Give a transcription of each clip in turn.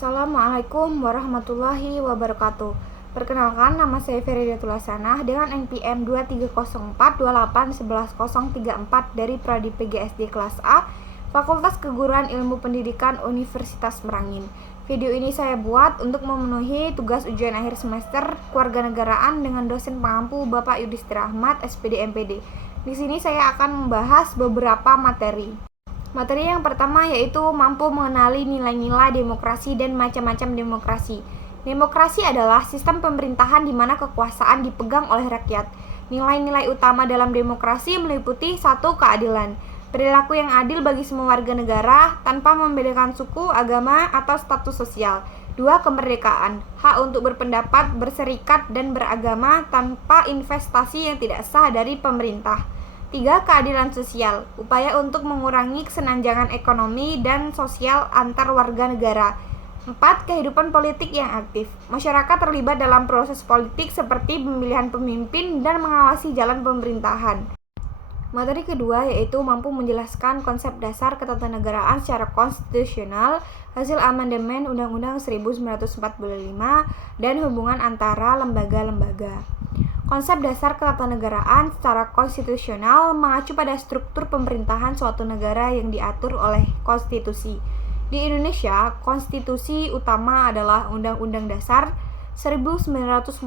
Assalamualaikum warahmatullahi wabarakatuh. Perkenalkan, nama saya Feridatul Hasanah dengan NPM 230428111034 dari Pradi PGSD kelas A, Fakultas Keguruan Ilmu Pendidikan Universitas Merangin. Video ini saya buat untuk memenuhi tugas ujian akhir semester Kewarganegaraan dengan dosen pengampu Bapak Yudhistira Ahmad, SPD MPD. Di sini saya akan membahas beberapa materi. Materi yang pertama yaitu mampu mengenali nilai-nilai demokrasi dan macam-macam demokrasi. Demokrasi adalah sistem pemerintahan di mana kekuasaan dipegang oleh rakyat. Nilai-nilai utama dalam demokrasi meliputi 1. Keadilan, perilaku yang adil bagi semua warga negara tanpa membedakan suku, agama, atau status sosial. 2. Kemerdekaan, hak untuk berpendapat, berserikat, dan beragama tanpa investasi yang tidak sah dari pemerintah. 3. Keadilan sosial, upaya untuk mengurangi kesenjangan ekonomi dan sosial antar warga negara. 4. Kehidupan politik yang aktif, masyarakat terlibat dalam proses politik seperti pemilihan pemimpin dan mengawasi jalan pemerintahan. Materi kedua yaitu mampu menjelaskan konsep dasar ketatanegaraan secara konstitusional, hasil amandemen Undang-Undang 1945, dan hubungan antara lembaga-lembaga. Konsep dasar ketatanegaraan secara konstitusional mengacu pada struktur pemerintahan suatu negara yang diatur oleh konstitusi. Di Indonesia, konstitusi utama adalah Undang-Undang Dasar 1945.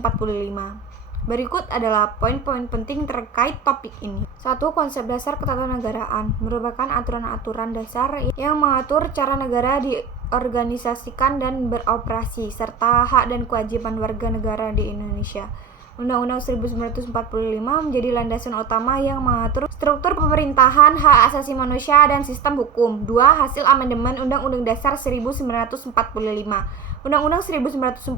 Berikut adalah poin-poin penting terkait topik ini. 1. Konsep dasar ketatanegaraan merupakan aturan-aturan dasar yang mengatur cara negara diorganisasikan dan beroperasi, serta hak dan kewajiban warga negara di Indonesia. Undang-Undang 1945 menjadi landasan utama yang mengatur struktur pemerintahan, hak asasi manusia, dan sistem hukum. 2. Hasil amandemen Undang-Undang Dasar 1945. Undang-Undang 1945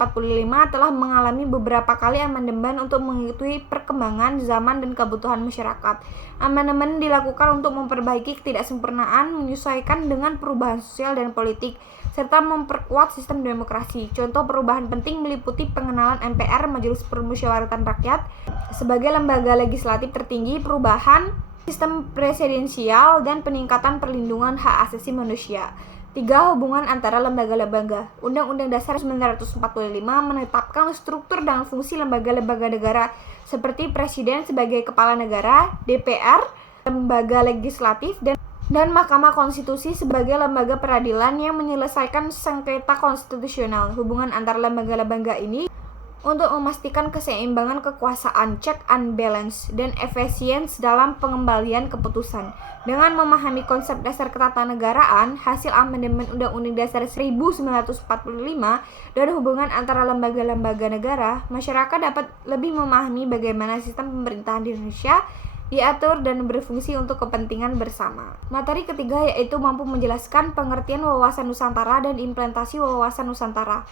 telah mengalami beberapa kali amandemen untuk mengikuti perkembangan zaman dan kebutuhan masyarakat. Amandemen dilakukan untuk memperbaiki ketidaksempurnaan, menyesuaikan dengan perubahan sosial dan politik, serta memperkuat sistem demokrasi. Contoh perubahan penting meliputi pengenalan MPR, Majelis Permusyawaratan Rakyat, sebagai lembaga legislatif tertinggi, perubahan sistem presidensial, dan peningkatan perlindungan hak asasi manusia. 3. Hubungan antara lembaga-lembaga. Undang-Undang Dasar 1945 menetapkan struktur dan fungsi lembaga-lembaga negara seperti Presiden sebagai kepala negara, DPR, lembaga legislatif, dan Mahkamah Konstitusi sebagai lembaga peradilan yang menyelesaikan sengketa konstitusional. Hubungan antara lembaga-lembaga ini untuk memastikan keseimbangan kekuasaan, check and balance, dan efisiensi dalam pengembalian keputusan. Dengan memahami konsep dasar ketatanegaraan, hasil amandemen Undang-Undang Dasar 1945, dan hubungan antara lembaga-lembaga negara, masyarakat dapat lebih memahami bagaimana sistem pemerintahan di Indonesia diatur dan berfungsi untuk kepentingan bersama. Materi ketiga yaitu mampu menjelaskan pengertian wawasan Nusantara dan implementasi wawasan Nusantara.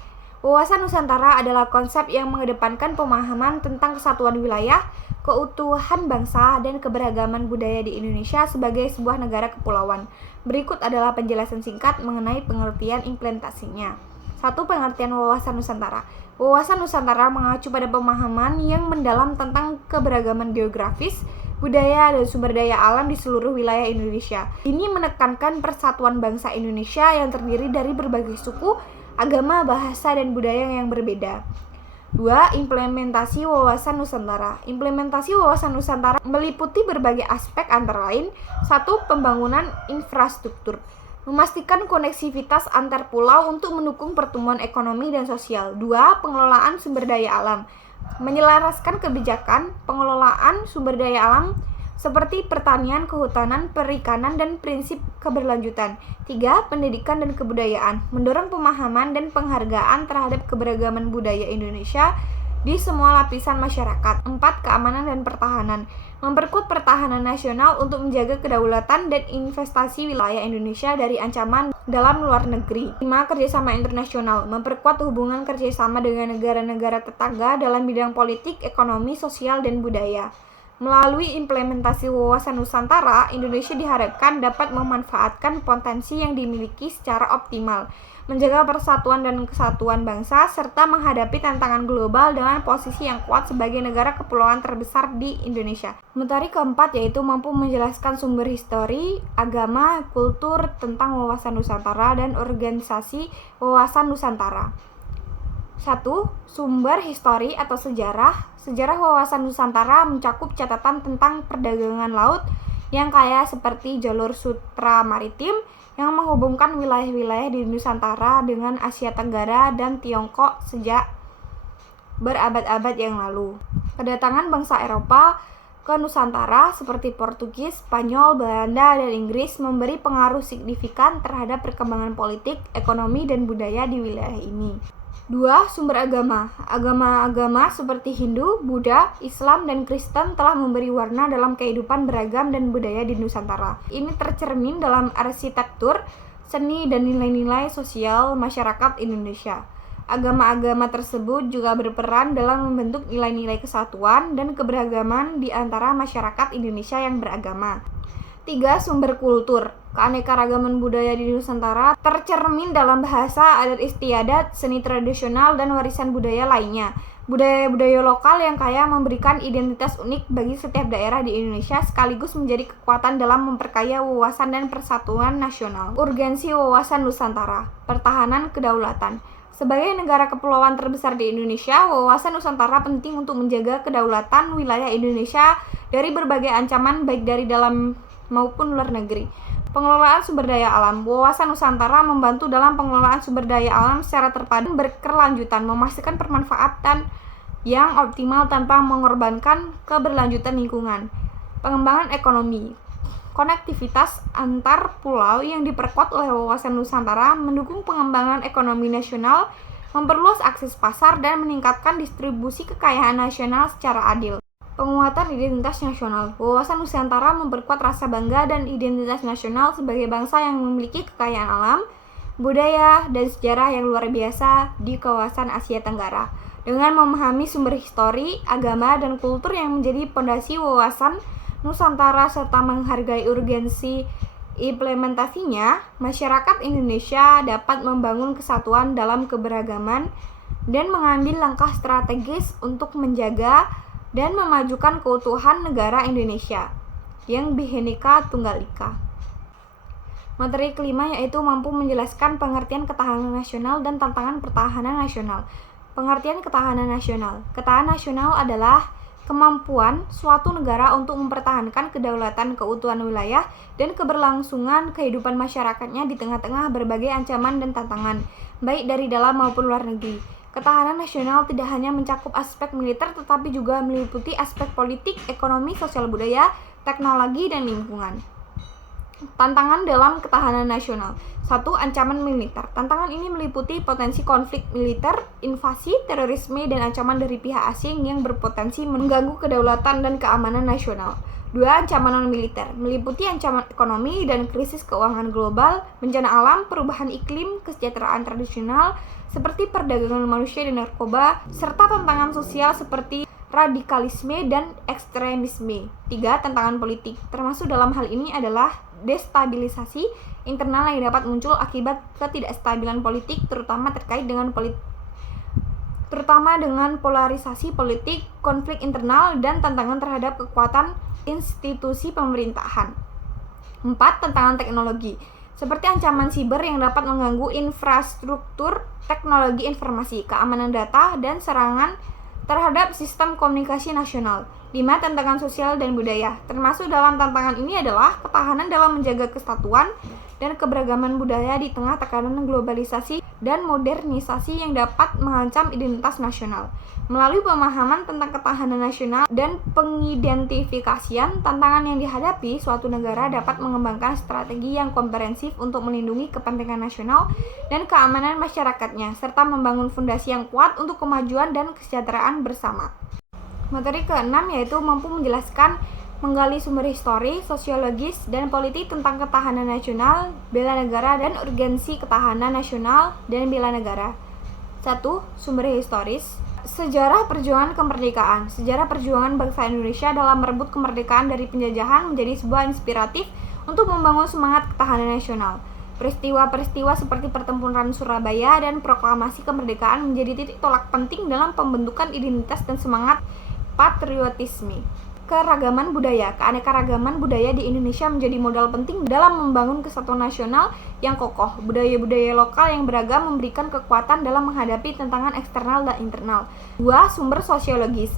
Wawasan Nusantara adalah konsep yang mengedepankan pemahaman tentang kesatuan wilayah, keutuhan bangsa, dan keberagaman budaya di Indonesia sebagai sebuah negara kepulauan. Berikut adalah penjelasan singkat mengenai pengertian implementasinya. 1. Pengertian wawasan Nusantara. Wawasan Nusantara mengacu pada pemahaman yang mendalam tentang keberagaman geografis, budaya, dan sumber daya alam di seluruh wilayah Indonesia. Ini menekankan persatuan bangsa Indonesia yang terdiri dari berbagai suku, agama, bahasa, dan budaya yang berbeda. 2. Implementasi wawasan Nusantara. Implementasi wawasan Nusantara meliputi berbagai aspek antara lain: 1. Pembangunan infrastruktur, memastikan koneksivitas antar pulau untuk mendukung pertumbuhan ekonomi dan sosial. 2. Pengelolaan sumber daya alam, menyelaraskan kebijakan pengelolaan sumber daya alam seperti pertanian, kehutanan, perikanan, dan prinsip keberlanjutan. 3. Pendidikan dan kebudayaan, mendorong pemahaman dan penghargaan terhadap keberagaman budaya Indonesia di semua lapisan masyarakat. 4. Keamanan dan pertahanan, memperkuat pertahanan nasional untuk menjaga kedaulatan dan investasi wilayah Indonesia dari ancaman dalam luar negeri. 5. Kerjasama internasional, memperkuat hubungan kerjasama dengan negara-negara tetangga dalam bidang politik, ekonomi, sosial, dan budaya. Melalui implementasi wawasan Nusantara, Indonesia diharapkan dapat memanfaatkan potensi yang dimiliki secara optimal, menjaga persatuan dan kesatuan bangsa, serta menghadapi tantangan global dengan posisi yang kuat sebagai negara kepulauan terbesar di Indonesia. Materi keempat yaitu mampu menjelaskan sumber histori, agama, kultur tentang wawasan Nusantara dan organisasi wawasan Nusantara. 1. Sumber histori atau sejarah. Sejarah wawasan Nusantara mencakup catatan tentang perdagangan laut yang kaya seperti jalur sutra maritim yang menghubungkan wilayah-wilayah di Nusantara dengan Asia Tenggara dan Tiongkok sejak berabad-abad yang lalu. Kedatangan bangsa Eropa ke Nusantara seperti Portugis, Spanyol, Belanda, dan Inggris memberi pengaruh signifikan terhadap perkembangan politik, ekonomi, dan budaya di wilayah ini. 2. Sumber agama. Agama-agama seperti Hindu, Buddha, Islam, dan Kristen telah memberi warna dalam kehidupan beragam dan budaya di Nusantara. Ini tercermin dalam arsitektur, seni, dan nilai-nilai sosial masyarakat Indonesia. Agama-agama tersebut juga berperan dalam membentuk nilai-nilai kesatuan dan keberagaman di antara masyarakat Indonesia yang beragama. 3. Sumber kultur. Keanekaragaman budaya di Nusantara tercermin dalam bahasa, adat istiadat, seni tradisional, dan warisan budaya lainnya. Budaya-budaya lokal yang kaya memberikan identitas unik bagi setiap daerah di Indonesia sekaligus menjadi kekuatan dalam memperkaya wawasan dan persatuan nasional. Urgensi wawasan Nusantara. Pertahanan kedaulatan. Sebagai negara kepulauan terbesar di Indonesia, wawasan Nusantara penting untuk menjaga kedaulatan wilayah Indonesia dari berbagai ancaman baik dari dalam maupun luar negeri. Pengelolaan sumber daya alam. Wawasan Nusantara membantu dalam pengelolaan sumber daya alam secara terpadu berkelanjutan, memastikan pemanfaatan yang optimal tanpa mengorbankan keberlanjutan lingkungan. Pengembangan ekonomi. Konektivitas antar pulau yang diperkuat oleh wawasan Nusantara mendukung pengembangan ekonomi nasional, memperluas akses pasar, dan meningkatkan distribusi kekayaan nasional secara adil. Penguatan identitas nasional. Wawasan Nusantara memperkuat rasa bangga dan identitas nasional sebagai bangsa yang memiliki kekayaan alam, budaya, dan sejarah yang luar biasa di kawasan Asia Tenggara. Dengan memahami sumber histori, agama, dan kultur yang menjadi pondasi wawasan Nusantara serta menghargai urgensi implementasinya, masyarakat Indonesia dapat membangun kesatuan dalam keberagaman dan mengambil langkah strategis untuk menjaga dan memajukan keutuhan negara Indonesia yang Bhinneka Tunggal Ika. Materi kelima yaitu mampu menjelaskan pengertian ketahanan nasional dan tantangan pertahanan nasional. Pengertian ketahanan nasional. Ketahanan nasional adalah kemampuan suatu negara untuk mempertahankan kedaulatan, keutuhan wilayah, dan keberlangsungan kehidupan masyarakatnya di tengah-tengah berbagai ancaman dan tantangan, baik dari dalam maupun luar negeri. Ketahanan nasional tidak hanya mencakup aspek militer tetapi juga meliputi aspek politik, ekonomi, sosial budaya, teknologi, dan lingkungan. Tantangan dalam ketahanan nasional. 1. Ancaman militer. Tantangan ini meliputi potensi konflik militer, invasi, terorisme, dan ancaman dari pihak asing yang berpotensi mengganggu kedaulatan dan keamanan nasional. 2. Ancaman non-militer. Meliputi ancaman ekonomi dan krisis keuangan global, bencana alam, perubahan iklim, kesejahteraan tradisional, seperti perdagangan manusia dan narkoba, serta tantangan sosial seperti radikalisme dan ekstremisme. 3. Tantangan politik. Termasuk dalam hal ini adalah destabilisasi internal yang dapat muncul akibat ketidakstabilan politik, terutama terkait dengan polarisasi politik, konflik internal, dan tantangan terhadap kekuatan institusi pemerintahan. 4. Tantangan teknologi. Seperti ancaman siber yang dapat mengganggu infrastruktur teknologi informasi, keamanan data, dan serangan terhadap sistem komunikasi nasional. 5. Tantangan sosial dan budaya. Termasuk dalam tantangan ini adalah ketahanan dalam menjaga kesatuan dan keberagaman budaya di tengah tekanan globalisasi dan modernisasi yang dapat mengancam identitas nasional. Melalui pemahaman tentang ketahanan nasional dan pengidentifikasian tantangan yang dihadapi, suatu negara dapat mengembangkan strategi yang komprehensif untuk melindungi kepentingan nasional dan keamanan masyarakatnya, serta membangun fondasi yang kuat untuk kemajuan dan kesejahteraan bersama. Materi ke-6 yaitu mampu menjelaskan, menggali sumber histori, sosiologis, dan politik tentang ketahanan nasional, bela negara, dan urgensi ketahanan nasional dan bela negara. 1. Sumber historis. Sejarah perjuangan kemerdekaan. Sejarah perjuangan bangsa Indonesia dalam merebut kemerdekaan dari penjajahan menjadi sebuah inspiratif untuk membangun semangat ketahanan nasional. Peristiwa-peristiwa seperti pertempuran Surabaya dan proklamasi kemerdekaan menjadi titik tolak penting dalam pembentukan identitas dan semangat patriotisme. Keragaman budaya, keanekaragaman budaya di Indonesia menjadi modal penting dalam membangun kesatuan nasional yang kokoh. Budaya-budaya lokal yang beragam memberikan kekuatan dalam menghadapi tantangan eksternal dan internal. 2. Sumber sosiologis.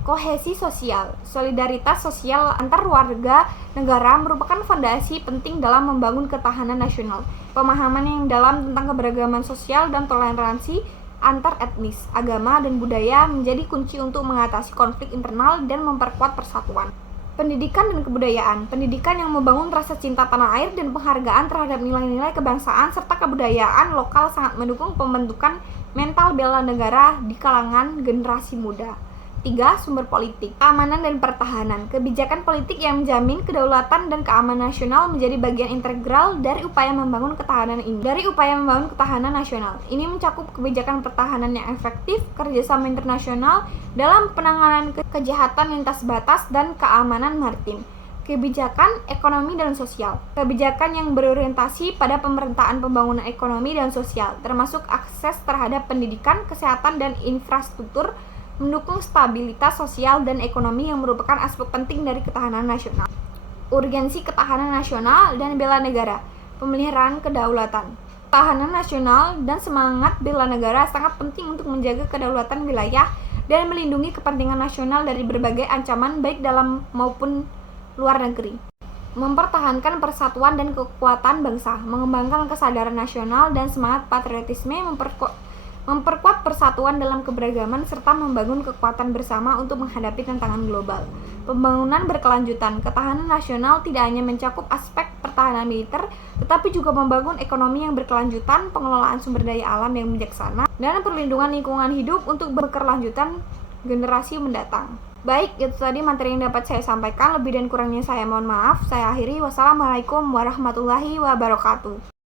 Kohesi sosial, solidaritas sosial antar warga negara merupakan fondasi penting dalam membangun ketahanan nasional. Pemahaman yang dalam tentang keberagaman sosial dan toleransi antar etnis, agama, dan budaya menjadi kunci untuk mengatasi konflik internal dan memperkuat persatuan. Pendidikan dan kebudayaan. Pendidikan yang membangun rasa cinta tanah air dan penghargaan terhadap nilai-nilai kebangsaan serta kebudayaan lokal sangat mendukung pembentukan mental bela negara di kalangan generasi muda. 3. Sumber politik, keamanan dan pertahanan. Kebijakan politik yang menjamin kedaulatan dan keamanan nasional menjadi bagian integral dari upaya membangun ketahanan nasional. Ini mencakup kebijakan pertahanan yang efektif, kerjasama internasional dalam penanganan kejahatan lintas batas dan keamanan maritim. Kebijakan ekonomi dan sosial. Kebijakan yang berorientasi pada pemerataan pembangunan ekonomi dan sosial, termasuk akses terhadap pendidikan, kesehatan, dan infrastruktur, mendukung stabilitas sosial dan ekonomi yang merupakan aspek penting dari ketahanan nasional. Urgensi ketahanan nasional dan bela negara, pemeliharaan kedaulatan. Ketahanan nasional dan semangat bela negara sangat penting untuk menjaga kedaulatan wilayah dan melindungi kepentingan nasional dari berbagai ancaman baik dalam maupun luar negeri. Mempertahankan persatuan dan kekuatan bangsa, mengembangkan kesadaran nasional dan semangat patriotisme, memperkuat persatuan dalam keberagaman serta membangun kekuatan bersama untuk menghadapi tantangan global. Pembangunan berkelanjutan. Ketahanan nasional tidak hanya mencakup aspek pertahanan militer, tetapi juga membangun ekonomi yang berkelanjutan, pengelolaan sumber daya alam yang bijaksana, dan perlindungan lingkungan hidup untuk berkelanjutan generasi mendatang. Baik, itu tadi materi yang dapat saya sampaikan. Lebih dan kurangnya saya mohon maaf. Saya akhiri. Wassalamualaikum warahmatullahi wabarakatuh.